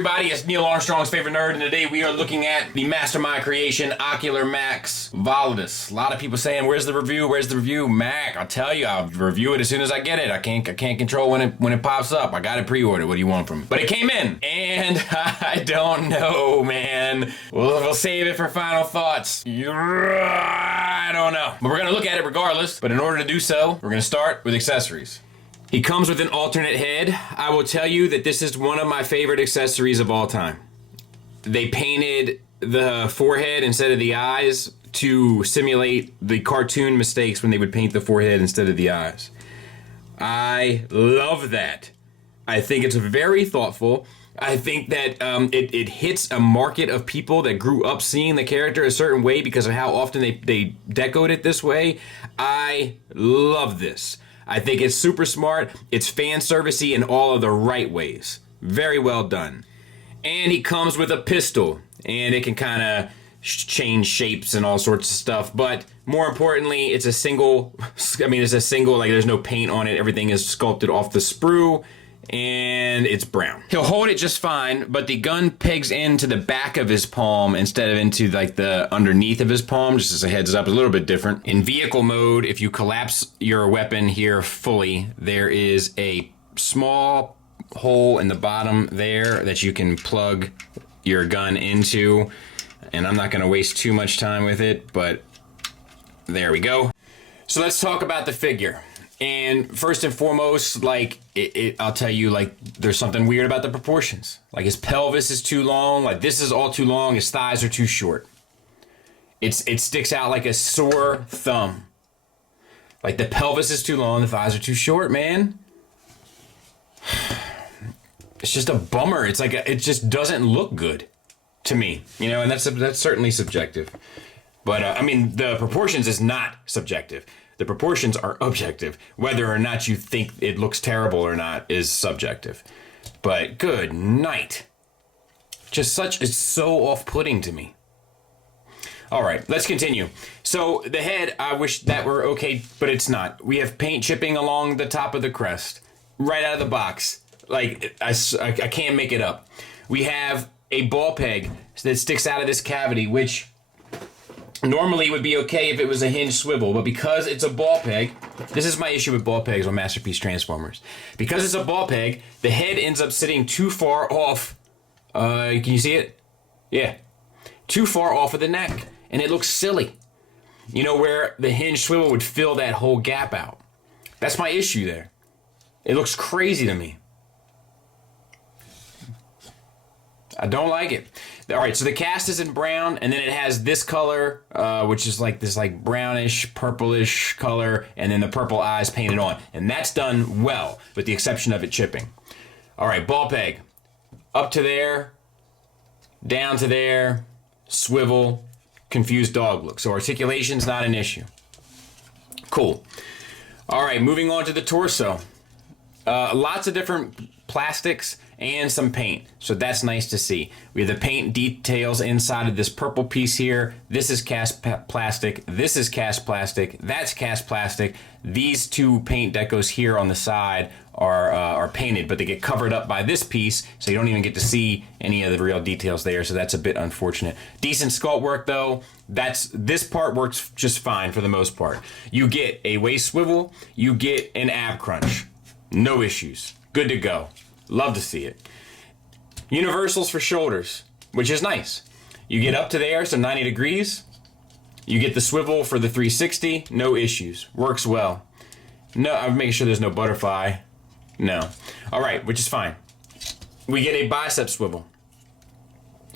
everybody? It's Neil Armstrong's favorite nerd, and today we are looking at the Mastermind creation, Ocular Max Volatus. A lot of people saying, "Where's the review? Where's the review?" Mac, I'll tell you, I'll review it as soon as I get it. I can't control when it pops up. I got it pre-ordered. What do you want from me? But it came in, and I don't know, man. We'll save it for final thoughts. I don't know, but we're gonna look at it regardless. But in order to do so, we're gonna start with accessories. He comes with an alternate head. I will tell you that this is one of my favorite accessories of all time. They painted the forehead instead of the eyes to simulate the cartoon mistakes when they would paint the forehead instead of the eyes. I love that. I think it's very thoughtful. I think that it hits a market of people that grew up seeing the character a certain way because of how often they decoed it this way. I love this. I think it's super smart. It's fan servicey in all of the right ways. Very well done. And he comes with a pistol, and it can kind of change shapes and all sorts of stuff. But more importantly, it's a single, like there's no paint on it. Everything is sculpted off the sprue, and it's brown. He'll hold it just fine, but the gun pegs into the back of his palm instead of into like the underneath of his palm, just as a heads up, a little bit different. In vehicle mode, if you collapse your weapon here fully, there is a small hole in the bottom there that you can plug your gun into, and I'm not gonna waste too much time with it, but there we go. So let's talk about the figure. And first and foremost, like, I'll tell you, like, there's something weird about the proportions. Like, his pelvis is too long. Like, this is all too long. His thighs are too short. It sticks out like a sore thumb. Like, the pelvis is too long. The thighs are too short, man. It's just a bummer. It's like, it just doesn't look good to me. You know, and that's certainly subjective. But, I mean, the proportions is not subjective. The proportions are objective. Whether or not you think it looks terrible or not is subjective. But good night. It's so off-putting to me. All right, let's continue. So the head, I wish that were okay, but it's not. We have paint chipping along the top of the crest, right out of the box. Like, I can't make it up. We have a ball peg that sticks out of this cavity, which normally would be okay if it was a hinge swivel, but because it's a ball peg, this is my issue with ball pegs on Masterpiece Transformers. Because it's a ball peg, the head ends up sitting too far off. Can you see it? Yeah. Too far off of the neck, and it looks silly. You know, where the hinge swivel would fill that whole gap out. That's my issue there. It looks crazy to me. I don't like it. All right, so the cast is in brown, and then it has this color, which is like this like brownish, purplish color, and then the purple eyes painted on. And that's done well, with the exception of it chipping. All right, ball peg. Up to there, down to there, swivel, confused dog look. So articulation's not an issue. Cool. All right, moving on to the torso. Lots of different plastics and some paint, so that's nice to see. We have the paint details inside of this purple piece here. This is cast plastic, this is cast plastic, that's cast plastic. These two paint decos here on the side are painted, but they get covered up by this piece, so you don't even get to see any of the real details there, so that's a bit unfortunate. Decent sculpt work though. This part works just fine for the most part. You get a waist swivel, you get an ab crunch. No issues, good to go. Love to see it. Universals for shoulders, which is nice. You get up to there, so 90 degrees. You get the swivel for the 360, no issues. Works well. No, I'm making sure there's no butterfly. No. All right, which is fine. We get a bicep swivel.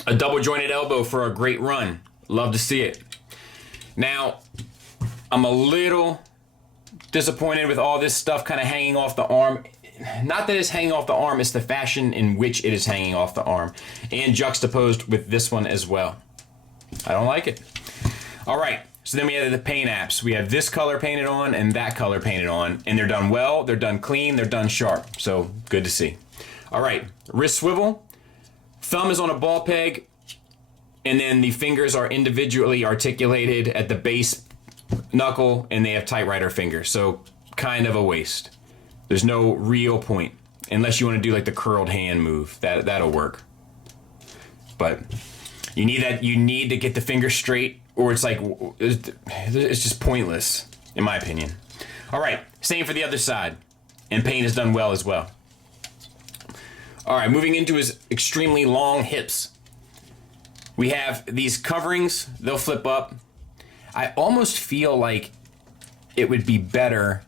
A double jointed elbow for a great run. Love to see it. Now, I'm a little disappointed with all this stuff kind of hanging off the arm. Not that it's hanging off the arm, it's the fashion in which it is hanging off the arm, and juxtaposed with this one as well. I don't like it. All right, so then we have the paint apps. We have this color painted on and that color painted on, and they're done well, they're done clean, they're done sharp, so good to see. All right, wrist swivel. Thumb is on a ball peg, and then the fingers are individually articulated at the base knuckle, and they have typewriter fingers, so kind of a waste. There's no real point, unless you want to do like the curled hand move. That'll work. But you need to get the finger straight, or it's like, it's just pointless, in my opinion. All right, same for the other side. And paint is done well as well. All right, moving into his extremely long hips. We have these coverings, they'll flip up. I almost feel like it would be better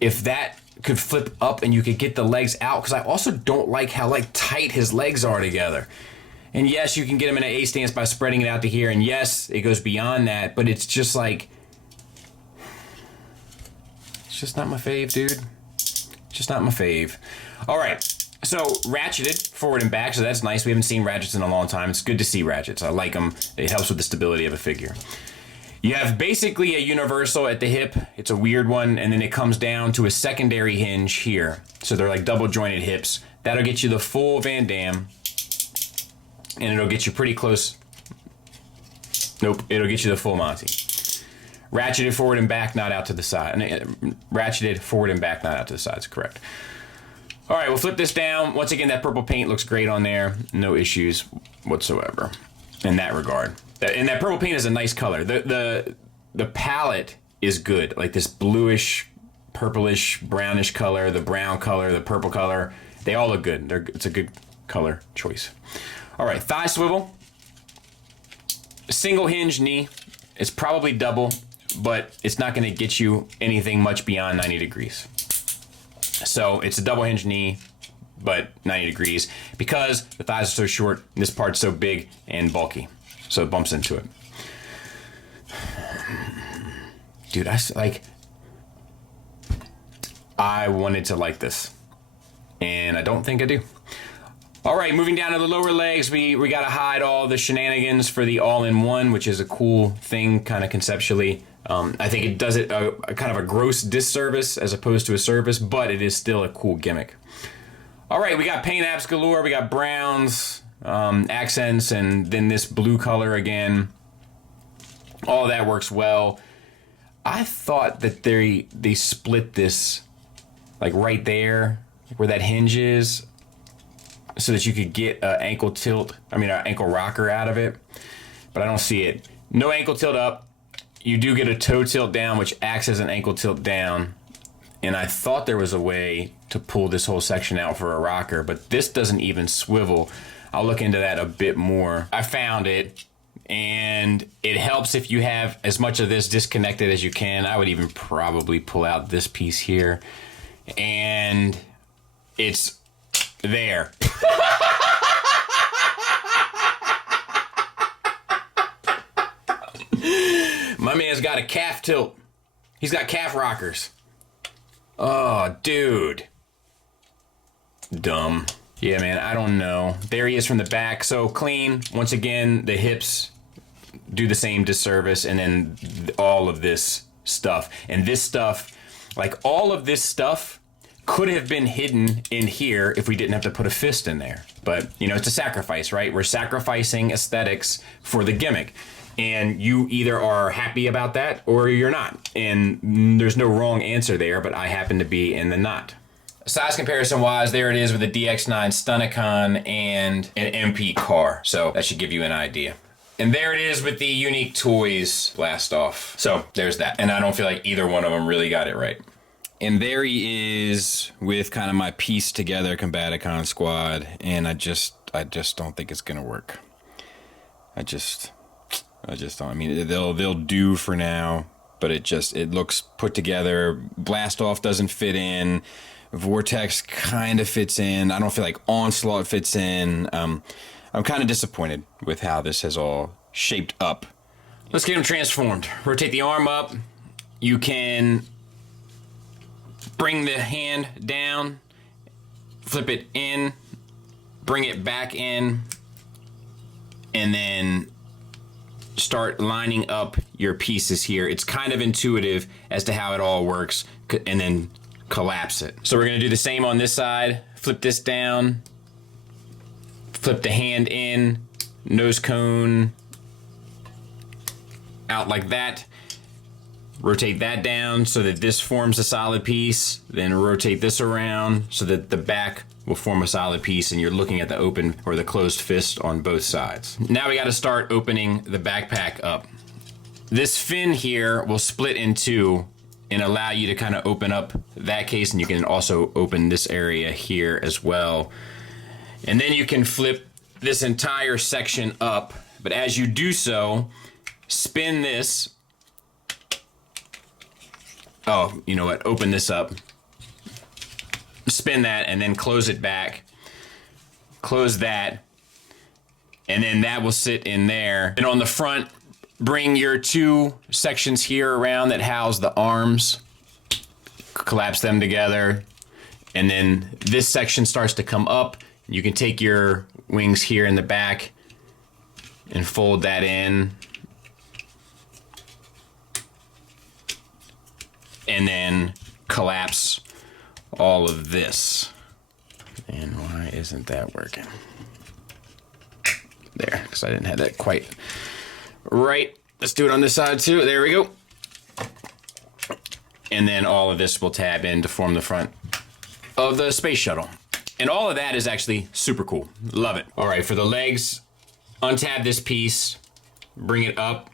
if that could flip up and you could get the legs out, because I also don't like how like tight his legs are together. And yes, you can get him in an A stance by spreading it out to here, and yes, it goes beyond that, but it's just like, it's just not my fave, dude. Just not my fave. All right, so ratcheted forward and back, so that's nice. We haven't seen ratchets in a long time. It's good to see ratchets. I like them. It helps with the stability of a figure. You have basically a universal at the hip. It's a weird one, and then it comes down to a secondary hinge here. So they're like double jointed hips. That'll get you the full Van Damme, and it'll get you pretty close. Nope, it'll get you the full Monty. Ratcheted forward and back, not out to the side. Ratcheted forward and back, not out to the sides, correct. All right, we'll flip this down. Once again, that purple paint looks great on there. No issues whatsoever in that regard. And that purple paint is a nice color. The palette is good. Like this bluish, purplish, brownish color, the brown color, the purple color. They all look good. It's a good color choice. All right, thigh swivel. Single hinge knee. It's probably double, but it's not going to get you anything much beyond 90 degrees. So it's a double hinge knee, but 90 degrees because the thighs are so short and this part's so big and bulky. So it bumps into it. Dude, I wanted to like this, and I don't think I do. All right, moving down to the lower legs, we got to hide all the shenanigans for the all-in-one, which is a cool thing kind of conceptually. I think it does it a kind of a gross disservice as opposed to a service, but it is still a cool gimmick. All right, we got paint apps galore. We got browns, accents, and then this blue color again. All of that works well. I thought that they split this like right there where that hinge is so that you could get an ankle rocker out of it, but I don't see it. No ankle tilt up. You do get a toe tilt down, which acts as an ankle tilt down. And I thought there was a way to pull this whole section out for a rocker, but this doesn't even swivel. I'll look into that a bit more. I found it, and it helps if you have as much of this disconnected as you can. I would even probably pull out this piece here, and it's there. My man's got a calf tilt. He's got calf rockers. Oh, dude. Dumb. Yeah, man, I don't know. There he is from the back. So clean. Once again, the hips do the same disservice, and then all of this stuff. And this stuff, like all of this stuff, could have been hidden in here if we didn't have to put a fist in there. But, you know, it's a sacrifice, right? We're sacrificing aesthetics for the gimmick. And you either are happy about that or you're not. And there's no wrong answer there, but I happen to be in the not. Size comparison wise, there it is with a DX9 Stunticon and an MP car. So that should give you an idea. And there it is with the Unique Toys blast off. So there's that. And I don't feel like either one of them really got it right. And there he is with kind of my piece together Combaticon squad. And I just don't think it's gonna work. I just don't. I mean, they'll do for now, but it looks put together. Blast off doesn't fit in. Vortex kind of fits in. I don't feel like Onslaught fits in. I'm kind of disappointed with how this has all shaped up. Let's get them transformed. Rotate the arm up. You can bring the hand down, flip it in, bring it back in, and then start lining up your pieces here. It's kind of intuitive as to how it all works, and then collapse it. So we're gonna do the same on this side. Flip this down, flip the hand in, nose cone out like that. Rotate that down so that this forms a solid piece. Then rotate this around so that the back will form a solid piece, and you're looking at the open or the closed fist on both sides. Now we got to start opening the backpack up. This fin here will split in two and allow you to kind of open up that case, and you can also open this area here as well. And then you can flip this entire section up, but as you do so, spin this. Oh, you know what? Open this up. Spin that and then close it back. Close that. And then that will sit in there. And on the front, bring your two sections here around that house the arms. Collapse them together. And then this section starts to come up. You can take your wings here in the back and fold that in. And then collapse all of this. And why isn't that working? There, because I didn't have that quite right. Let's do it on this side too. There we go. And then all of this will tab in to form the front of the space shuttle. And all of that is actually super cool. Love it. All right, for the legs, untab this piece, bring it up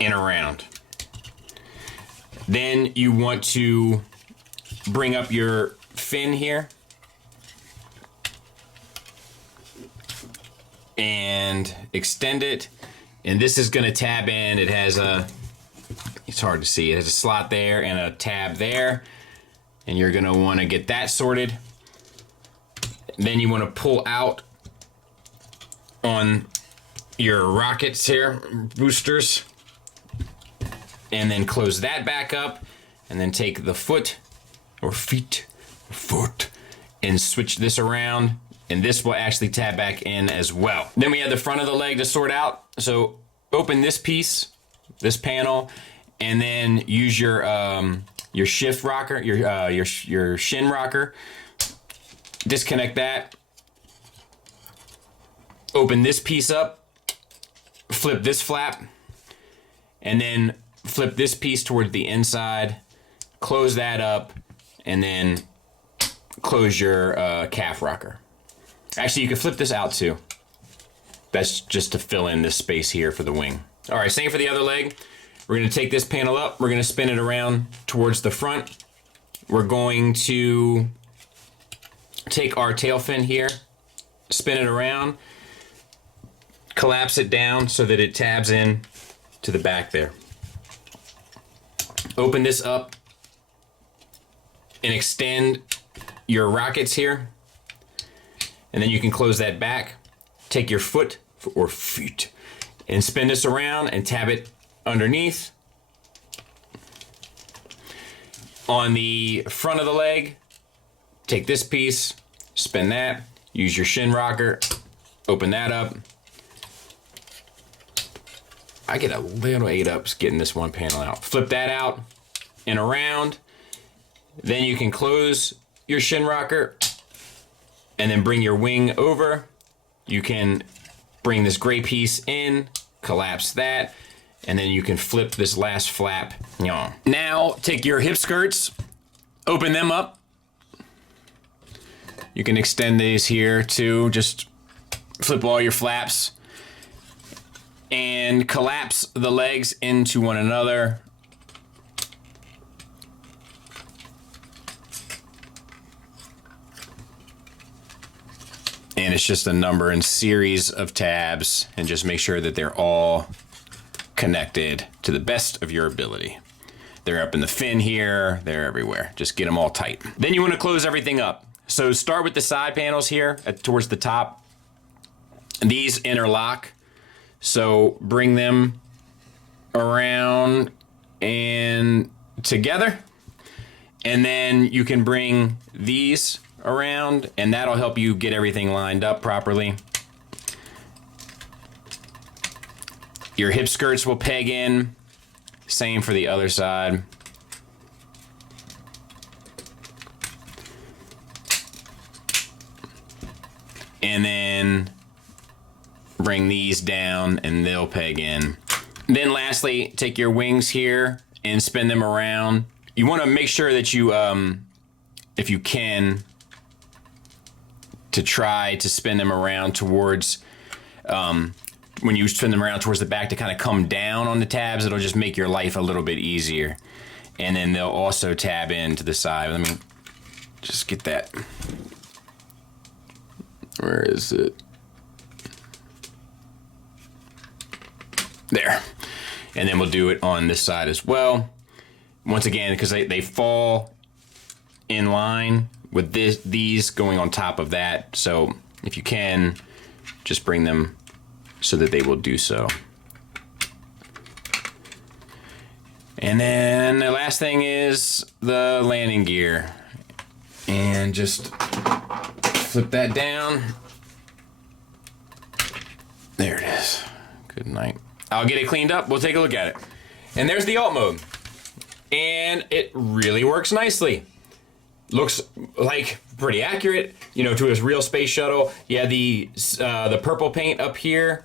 and around. Then you want to bring up your fin here and extend it. And this is going to tab in. It has a, it's hard to see, it has a slot there and a tab there. And you're going to want to get that sorted. Then you want to pull out on your rockets here, boosters. And then close that back up, and then take the foot and switch this around, and this will actually tab back in as well. Then we have the front of the leg to sort out. So open this piece, this panel, and then use your shift rocker, your shin rocker. Disconnect that. Open this piece up, flip this flap, and then flip this piece towards the inside, close that up, and then close your calf rocker. Actually, you can flip this out too. That's just to fill in this space here for the wing. All right, same for the other leg. We're gonna take this panel up, we're gonna spin it around towards the front. We're going to take our tail fin here, spin it around, collapse it down so that it tabs in to the back there. Open this up and extend your rockets here. And then you can close that back. Take your foot or feet and spin this around and tab it underneath. On the front of the leg, take this piece, spin that, use your shin rocker, open that up. I get a little 8-ups getting this one panel out. Flip that out and around. Then you can close your shin rocker and then bring your wing over. You can bring this gray piece in, collapse that, and then you can flip this last flap. Now take your hip skirts, open them up. You can extend these here too. Just flip all your flaps and collapse the legs into one another. And it's just a number and series of tabs, and just make sure that they're all connected to the best of your ability. They're up in the fin here, they're everywhere. Just get them all tight. Then you want to close everything up. So start with the side panels here towards the top. These interlock. So bring them around and together. And then you can bring these around, and that'll help you get everything lined up properly. Your hip skirts will peg in. Same for the other side. And then bring these down and they'll peg in. Then lastly, take your wings here and spin them around. You want to make sure that you, if you can, to try to spin them around towards, when you spin them around towards the back to kind of come down on the tabs. It'll just make your life a little bit easier. And then they'll also tab in to the side. Let me just get that. Where is it? There. And then we'll do it on this side as well. Once again, because they fall in line with these going on top of that. So if you can, just bring them so that they will do so. And then the last thing is the landing gear. And just flip that down. There it is. Good night. I'll get it cleaned up. We'll take a look at it. And there's the alt mode. And it really works nicely. Looks like pretty accurate, you know, to a real space shuttle. Yeah, the purple paint up here,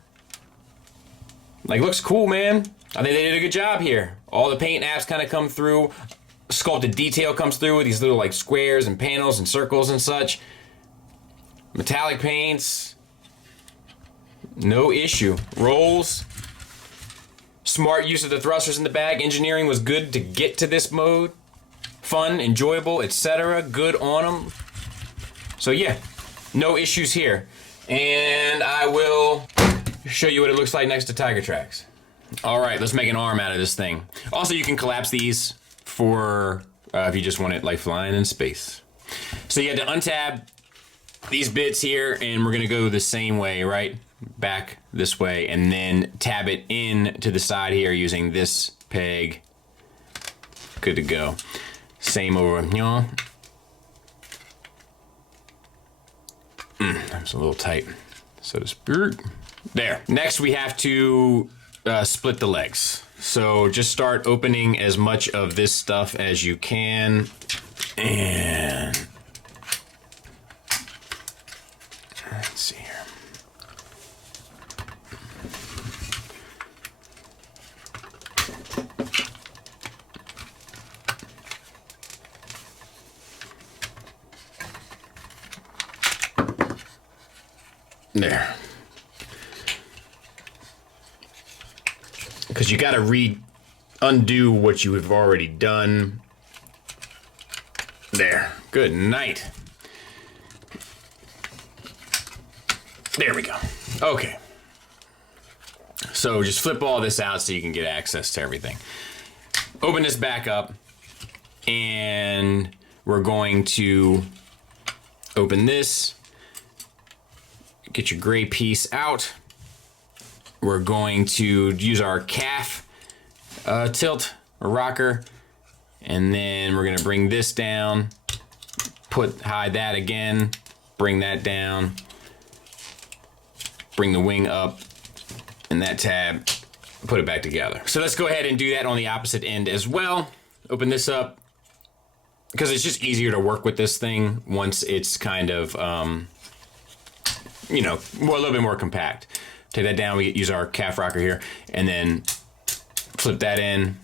like, looks cool, man. I think they did a good job here. All the paint apps kind of come through. Sculpted detail comes through with these little like squares and panels and circles and such. Metallic paints. No issue. Rolls. Smart use of the thrusters in the bag. Engineering was good to get to this mode. Fun, enjoyable, etc. Good on them. So yeah, no issues here. And I will show you what it looks like next to Tiger Tracks. All right, let's make an arm out of this thing. Also, you can collapse these for if you just want it like flying in space. So you had to untab these bits here, and we're gonna go the same way, right? Back this way, and then tab it in to the side here using this peg. Good to go. Same over here. That's a little tight, so to speak. There. Next, we have to split the legs. So just start opening as much of this stuff as you can, and let's see here. There. Because you got to undo what you have already done. There. Good night. There we go. Okay. So just flip all this out so you can get access to everything. Open this back up, and we're going to open this. Get your gray piece out. We're going to use our calf tilt or rocker, and then we're gonna bring this down, hide that again, bring that down, bring the wing up, and that tab, put it back together. So let's go ahead and do that on the opposite end as well. Open this up, because it's just easier to work with this thing once it's kind of you know, a little bit more compact. Take that down, we use our calf rocker here, and then flip that in,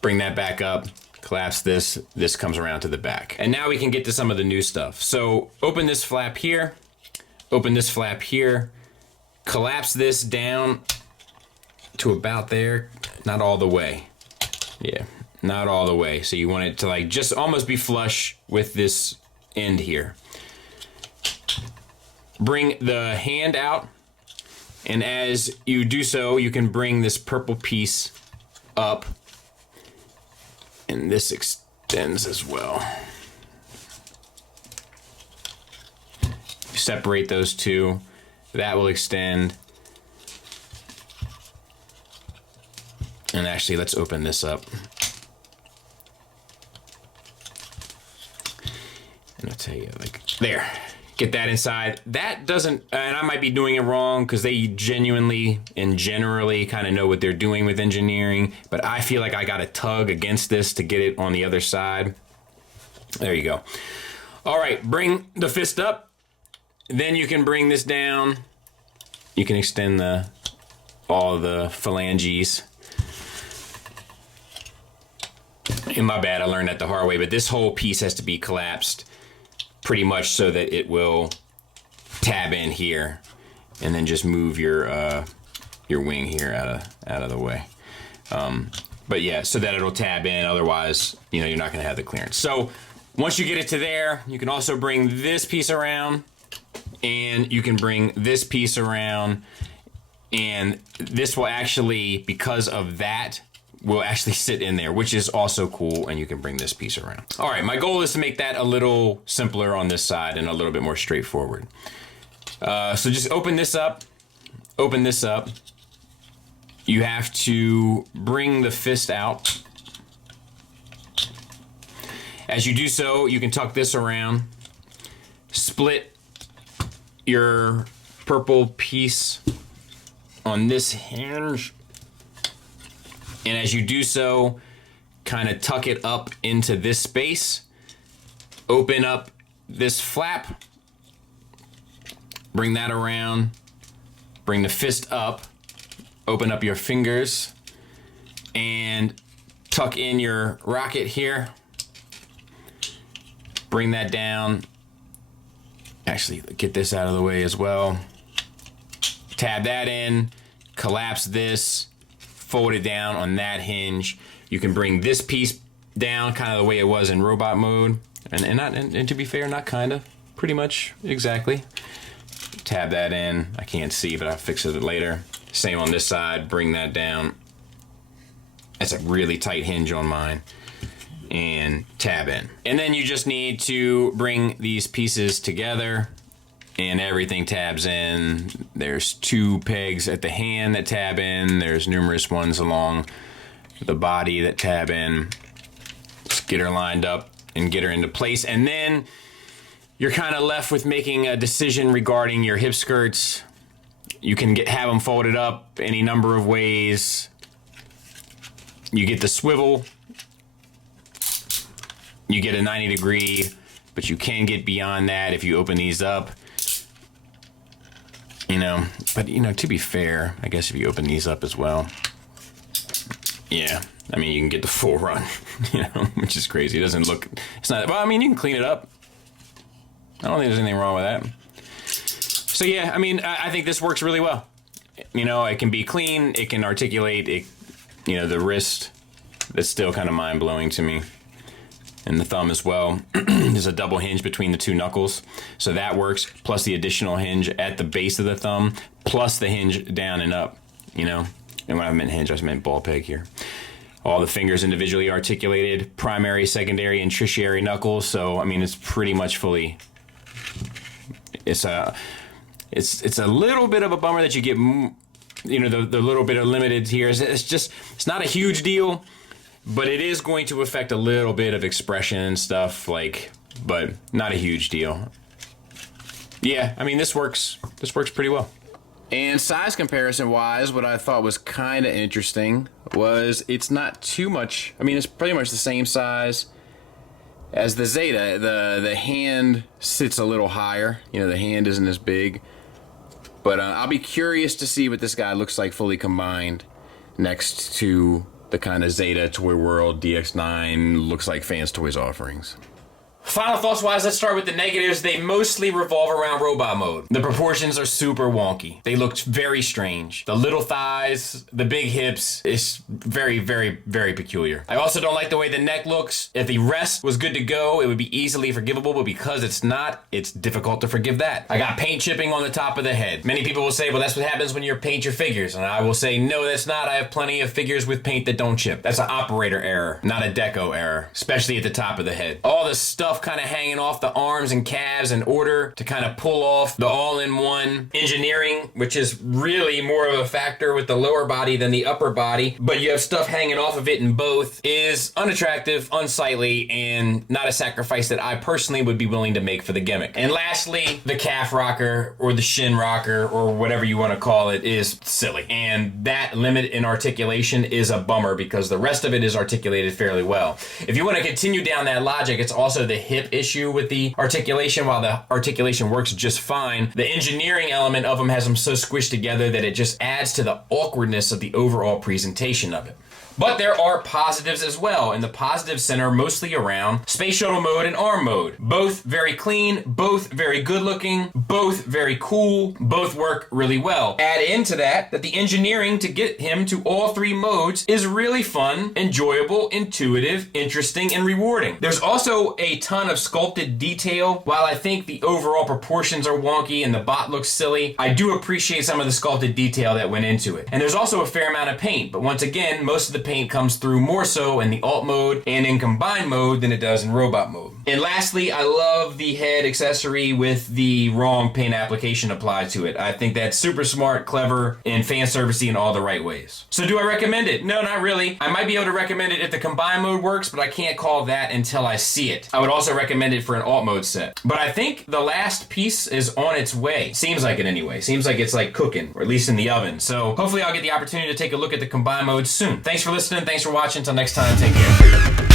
bring that back up, collapse this comes around to the back. And now we can get to some of the new stuff. So open this flap here, open this flap here, collapse this down to about there, not all the way. Yeah, not all the way. So you want it to like just almost be flush with this end here. Bring the hand out, and as you do so, you can bring this purple piece up, and this extends as well. Separate those two, that will extend. And actually, let's open this up. And I'll tell you, like, there. Get that inside. That doesn't, and I might be doing it wrong because they genuinely and generally kind of know what they're doing with engineering, but I feel like I got to tug against this to get it on the other side. There you go. All right, bring the fist up. Then you can bring this down. You can extend all the phalanges. And my bad, I learned that the hard way, but this whole piece has to be collapsed pretty much so that it will tab in here, and then just move your wing here out of the way. But yeah, so that it'll tab in, otherwise, you know, you're not gonna have the clearance. So once you get it to there, you can also bring this piece around, and you can bring this piece around, and this will actually, because of that, will actually sit in there, which is also cool, and you can bring this piece around. All right, my goal is to make that a little simpler on this side and a little bit more straightforward. So just open this up. You have to bring the fist out. As you do so, you can tuck this around, split your purple piece on this hinge, and as you do so, kind of tuck it up into this space, open up this flap, bring that around, bring the fist up, open up your fingers, and tuck in your rocket here. Bring that down. Actually, get this out of the way as well. Tab that in, collapse this, fold it down on that hinge. You can bring this piece down kind of the way it was in robot mode. And to be fair, not kind of, pretty much exactly. Tab that in. I can't see, but I'll fix it later. Same on this side, bring that down. That's a really tight hinge on mine. And tab in. And then you just need to bring these pieces together and everything tabs in. There's 2 pegs at the hand that tab in. There's numerous ones along the body that tab in. Just get her lined up and get her into place. And then you're kind of left with making a decision regarding your hip skirts. You can have them folded up any number of ways. You get the swivel. You get a 90-degree, but you can get beyond that if you open these up. You know, but you know, to be fair, I guess if you open these up as well, yeah, I mean, you can get the full run, you know, which is crazy. It doesn't look, it's not, well, I mean, you can clean it up. I don't think there's anything wrong with that. So yeah, I mean, I think this works really well. You know, it can be clean, it can articulate, it, you know, the wrist, that's still kind of mind-blowing to me. And the thumb as well. There's a double hinge between the 2 knuckles, so that works, plus the additional hinge at the base of the thumb, plus the hinge down and up, you know. And when I meant hinge, I meant ball peg here. All the fingers individually articulated, primary, secondary, and tertiary knuckles, so I mean, it's pretty much fully, it's a little bit of a bummer that you get, you know, the little bit of limited here. It's not a huge deal, but it is going to affect a little bit of expression and stuff, like, but not a huge deal. Yeah, I mean, this works pretty well. And size comparison wise, what I thought was kind of interesting was it's not too much. I mean, it's pretty much the same size as the Zeta. The hand sits a little higher. You know, the hand isn't as big. But I'll be curious to see what this guy looks like fully combined next to the kind of Zeta Toy World DX9 looks like Fans Toys offerings. Final thoughts wise, let's start with the negatives. They mostly revolve around robot mode. The proportions are super wonky. They look very strange. The little thighs, the big hips, is very, very, very peculiar. I also don't like the way the neck looks. If the rest was good to go, it would be easily forgivable, but because it's not, it's difficult to forgive that. I got paint chipping on the top of the head. Many people will say, well, that's what happens when you paint your figures. And I will say, no, that's not. I have plenty of figures with paint that don't chip. That's an operator error, not a deco error, especially at the top of the head. All the stuff kind of hanging off the arms and calves in order to kind of pull off the all-in-one engineering, which is really more of a factor with the lower body than the upper body, but you have stuff hanging off of it in both, is unattractive, unsightly, and not a sacrifice that I personally would be willing to make for the gimmick. And lastly, the calf rocker or the shin rocker or whatever you want to call it is silly. And that limit in articulation is a bummer because the rest of it is articulated fairly well. If you want to continue down that logic, it's also the hip issue with the articulation. While the articulation works just fine, the engineering element of them has them so squished together that it just adds to the awkwardness of the overall presentation of it. But there are positives as well, and the positives center mostly around Space Shuttle mode and ARM mode. Both very clean, both very good looking, both very cool, both work really well. Add into that the engineering to get him to all three modes is really fun, enjoyable, intuitive, interesting, and rewarding. There's also a ton of sculpted detail. While I think the overall proportions are wonky and the bot looks silly, I do appreciate some of the sculpted detail that went into it. And there's also a fair amount of paint, but once again, most of the paint comes through more so in the alt mode and in combined mode than it does in robot mode. And lastly, I love the head accessory with the wrong paint application applied to it. I think that's super smart, clever, and fan servicey in all the right ways. So do I recommend it? No, not really. I might be able to recommend it if the combined mode works, but I can't call that until I see it. I would also recommend it for an alt mode set. But I think the last piece is on its way. Seems like it anyway. Seems like it's like cooking, or at least in the oven. So hopefully I'll get the opportunity to take a look at the combined mode soon. Thanks for listening. Thanks for watching. Until next time, take care.